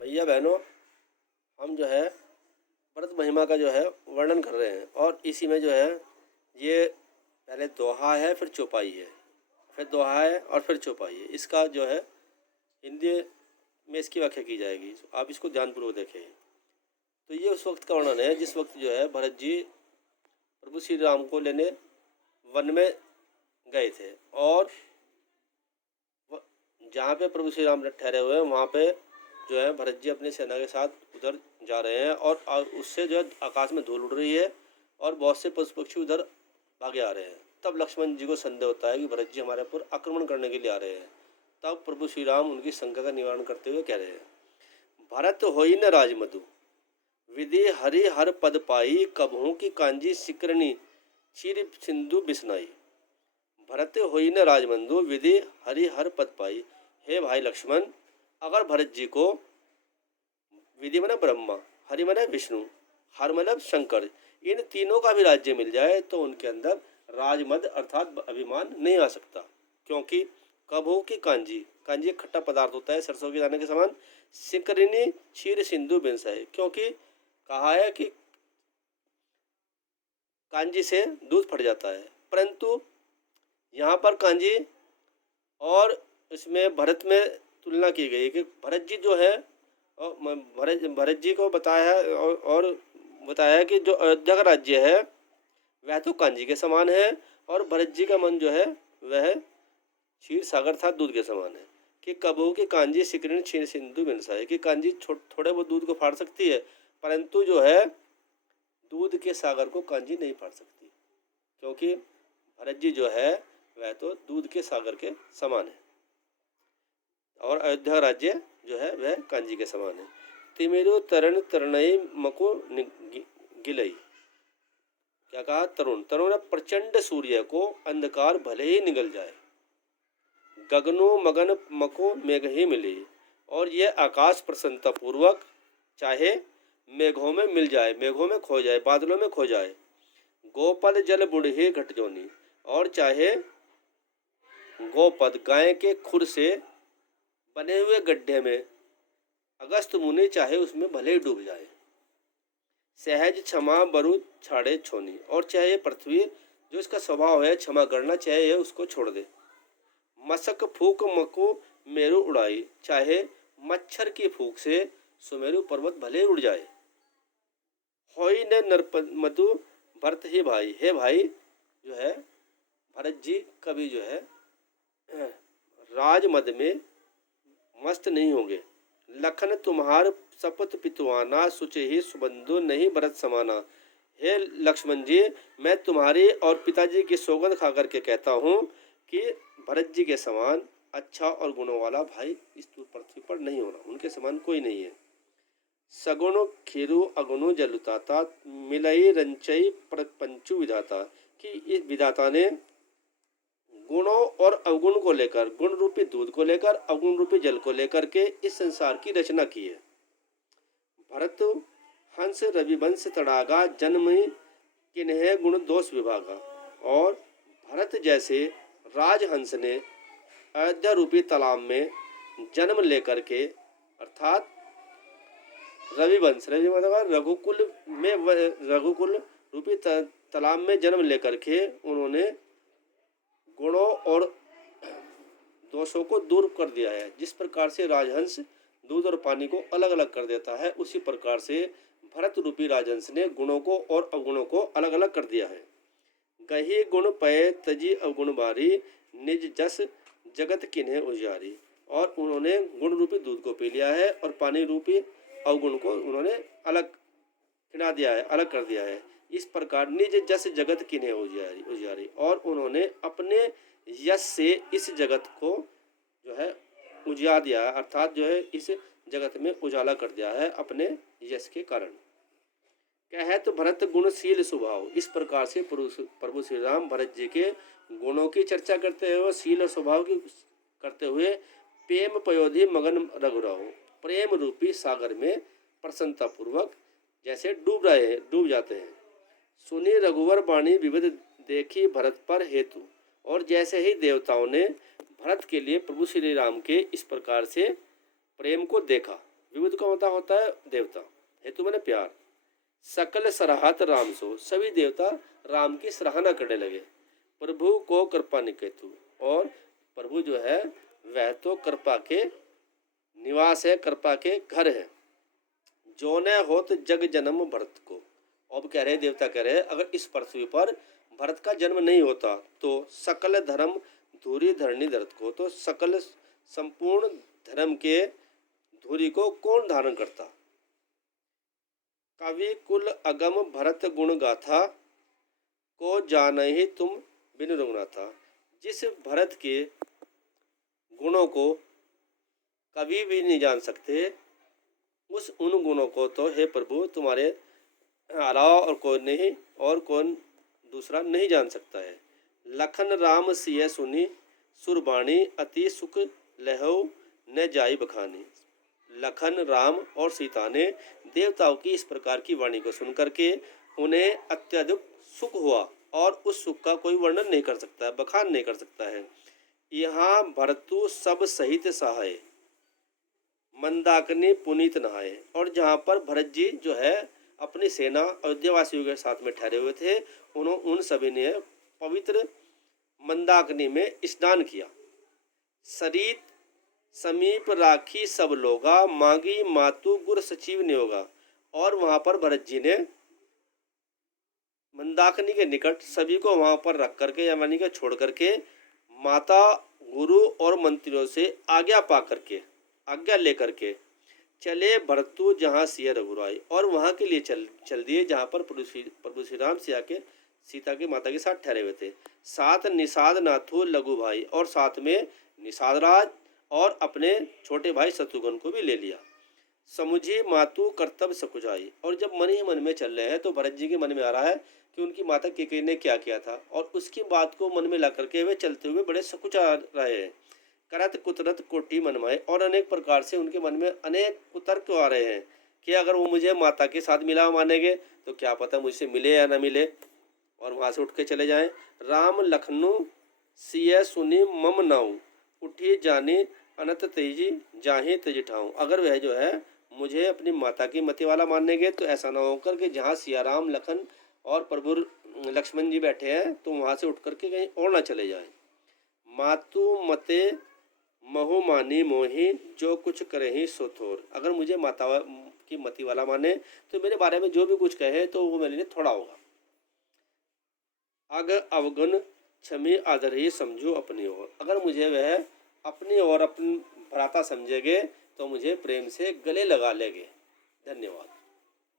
भैया बहनों, हम जो है भरत महिमा का जो है वर्णन कर रहे हैं। और इसी में जो है ये पहले दोहा है, फिर चौपाई है, फिर दोहा है और फिर चौपाई है। इसका जो है हिंदी में इसकी व्याख्या की जाएगी, आप इसको ध्यानपूर्वक देखें। तो ये उस वक्त का वर्णन है जिस वक्त जो है भरत जी प्रभु श्री राम को लेने वन में गए थे, और जहाँ पे प्रभु श्री राम ठहरे हुए हैं वहाँ पे जो है भरत जी अपनी सेना के साथ उधर जा रहे हैं, और उससे जो है आकाश में धूल उड़ रही है और बहुत से पशु पक्षी उधर भागे आ रहे हैं। तब लक्ष्मण जी को संदेह होता है कि भरत जी हमारे ऊपर आक्रमण करने के लिए आ रहे हैं। तब प्रभु श्री राम उनकी शंका का निवारण करते हुए कह रहे हैं, भरत होई न राजमधु विधि हरि हर पद पाई, कबहू की कांजी सिकरनी क्षीर सिंधु बिसनाई। भरत होई न राजबंधु विधि हरि हर पद पाई। हे भाई लक्ष्मण, अगर भरत जी को विधि मने ब्रह्मा, हरि मने विष्णु, हर मतलब शंकर, इन तीनों का भी राज्य मिल जाए तो उनके अंदर राजमद अर्थात अभिमान नहीं आ सकता। क्योंकि कबहू की कांजी, कांजी एक खट्टा पदार्थ होता है सरसों के दाने के समान। सिकरिनी क्षीर सिंधु बिंसा है, क्योंकि कहा है कि कांजी से दूध फट जाता है, परंतु यहाँ पर कांजी और इसमें भरत में तुलना की गई कि भरत जी जो है भरत जी को बताया है और बताया है कि जो अयोध्या का राज्य है वह तो कांजी के समान है, और भरत जी का मन जो है वह क्षीर सागर था दूध के समान है। कि कबहू की कांजी सिकरण क्षीर सिंधु बिनसा है, कि कांजी थोड़े बहुत दूध को फाड़ सकती है, परंतु जो है दूध के सागर को कांजी नहीं फाड़ सकती, क्योंकि भरत जी जो है वह तो दूध के सागर के समान है और अयोध्या राज्य जो है वह कांजी के समान है। तिमेरु तरण तरणई मको गिलई, क्या कहा? तरुण तरुण प्रचंड सूर्य को अंधकार भले ही निगल जाए, गगनो मगन मको मेघ ही मिले, और यह आकाश प्रसन्नता पूर्वक चाहे मेघों में मिल जाए, मेघों में खो जाए, बादलों में खो जाए। गोपद जल बुढ़े घटजोनी, और चाहे गोपद गाय के खुर से बने हुए गड्ढे में अगस्त मुनि चाहे उसमें भले ही डूब जाए। सहज क्षमा बरु छाड़े छोनी, और चाहे पृथ्वी जो इसका स्वभाव है क्षमा करना, चाहे ये उसको छोड़ दे। मशक फूक मको मेरु उड़ाई, चाहे मच्छर की फूक से सुमेरु पर्वत भले उड़ जाए। होई न नरप मधु भरत ही भाई, हे भाई जो है भरत जी कभी जो है राजमद में मस्त नहीं होंगे। लखन तुम्हार सपत पितवाना, सुचे ही सुबंधु नहीं भरत समाना। हे लक्ष्मण जी, मैं तुम्हारी और पिताजी की सौगंध खा करके कहता हूँ कि भरत जी के समान अच्छा और गुणों वाला भाई इस पृथ्वी पर नहीं होना, उनके समान कोई नहीं है। सगुण खीरु अगुण जलुताता, मिलई रंचई पंचु विधाता, कि इस विधाता ने गुणों और अवगुण को लेकर, गुण रूपी दूध को लेकर, अवगुण रूपी जल को लेकर के इस संसार की रचना की है। भरत हंस रविवंश तड़ागा, जन्म किन्हे गुण दोष विभागा, और भरत जैसे राजहंस ने अयोध्या रूपी तालाब में जन्म लेकर के, अर्थात रविवंश, रवि मतलब रघुकुल में, रघुकुल रूपी तालाब में जन्म लेकर के उन्होंने गुणों और दोषों को दूर कर दिया है। जिस प्रकार से राजहंस दूध और पानी को अलग अलग कर देता है, उसी प्रकार से भरत रूपी राजहंस ने गुणों को और अवगुणों को अलग अलग कर दिया है। गही गुण पय तजी अवगुण बारी, निज जस जगत किन्हे उजियारी, और उन्होंने गुण रूपी दूध को पी लिया है और पानी रूपी अवगुण को उन्होंने अलग खिला दिया है, अलग कर दिया है। इस प्रकार निज जस जगत किन्हे उजियारी, और उन्होंने अपने यश से इस जगत को जो है उजिया दिया, अर्थात जो है इस जगत में उजाला कर दिया है अपने यश के कारण। कहे तो भरत गुणशील स्वभाव, इस प्रकार से प्रभु श्री राम भरत जी के गुणों की चर्चा करते हुए, शील और स्वभाव की करते हुए, प्रेम पयोधि मगन रघुराहो, प्रेम रूपी सागर में प्रसन्नता पूर्वक जैसे डूब जाते हैं। सुनी रघुवर वाणी विविध देखी भरत पर हेतु, और जैसे ही देवताओं ने भरत के लिए प्रभु श्री राम के इस प्रकार से प्रेम को देखा, विबुध का मतलब होता है देवता, हेतु मैंने प्यार। सकल सराहत राम सो, सभी देवता राम की सराहना करने लगे। प्रभु को कृपा निकेतु, और प्रभु जो है वह तो कृपा के निवास है, कृपा के घर है। जो न होत जग जन्म भरत को, अब कह रहे देवता कह रहे अगर इस पृथ्वी पर भरत का जन्म नहीं होता तो सकल धर्म धूरी धरणी धरत को, तो सकल संपूर्ण धर्म के धूरी को कौन धारण करता। कवि कुल अगम भरत गुण गाथा, को जान ही तुम बिन रघुनाथा। जिस भरत के गुणों को कभी भी नहीं जान सकते, उस उन गुणों को तो हे प्रभु तुम्हारे अलावा और कोई नहीं, और कौन दूसरा नहीं जान सकता है। लखन राम सिय सुनी सुरबाणी, अति सुख लहो न जाई बखानी। लखन राम और सीता ने देवताओं की इस प्रकार की वाणी को सुन करके उन्हें अत्यधिक सुख हुआ, और उस सुख का कोई वर्णन नहीं कर सकता है, बखान नहीं कर सकता है। यहाँ भरतु सब सहित सहाय, मंदाकिनी पुनीत नहाए। और जहाँ पर भरत जी जो है अपनी सेना अयोध्यावासियों के साथ में ठहरे हुए थे, उन सभी ने पवित्र मंदाकिनी में स्नान किया। सरित समीप राखी सब लोगा, मांगी मातु गुर सचिव ने होगा। और वहाँ पर भरत जी ने मंदाकिनी के निकट सभी को वहाँ पर रख करके, यानी कि छोड़ करके, माता गुरु और मंत्रियों से आज्ञा पा करके, आज्ञा लेकर के चले भरतु जहाँ सिया रघुराई, और वहाँ के लिए चल दिए जहाँ पर प्रभु श्री राम सिया के सीता की माता के साथ ठहरे हुए थे। साथ निषाद नाथु लघु भाई, और साथ में निषाद राज और अपने छोटे भाई शत्रुघ्न को भी ले लिया। समुझी मातु कर्तव्य सकुचाई, और जब मन ही मन में चल रहे हैं तो भरत जी के मन में आ रहा है कि उनकी माता केकई ने क्या किया था, और उसकी बात को मन में ला करके वे चलते हुए बड़े सकुचा रहे हैं। करत कुतरत कोटि मनमाए, और अनेक प्रकार से उनके मन में अनेक कुतर्क आ रहे हैं कि अगर वो मुझे माता के साथ मिला मानेंगे तो क्या पता मुझसे मिले या न मिले, और वहाँ से उठ के चले जाएं। राम लखनु सिय सुनी मम नाऊ, उठिए जानी अनंत तेजी जाहे तेज ठाऊं। अगर वह जो है मुझे अपनी माता की मति वाला मानेंगे तो ऐसा ना होकर कि जहाँ सिया राम लखन और प्रभु लक्ष्मण जी बैठे हैं तो वहाँ से उठ करके कहीं और ना चले जाएं। मातु मते महु मानी मोही, जो कुछ करे ही सो थोर। अगर मुझे माता की मति वाला माने तो मेरे बारे में जो भी कुछ कहे तो वो मेरे लिए थोड़ा होगा। अग अवगुण क्षमी आदर ही समझो अपनी ओर, अगर मुझे वह अपनी ओर अपन भ्राता समझेंगे तो मुझे प्रेम से गले लगा लेंगे। धन्यवाद।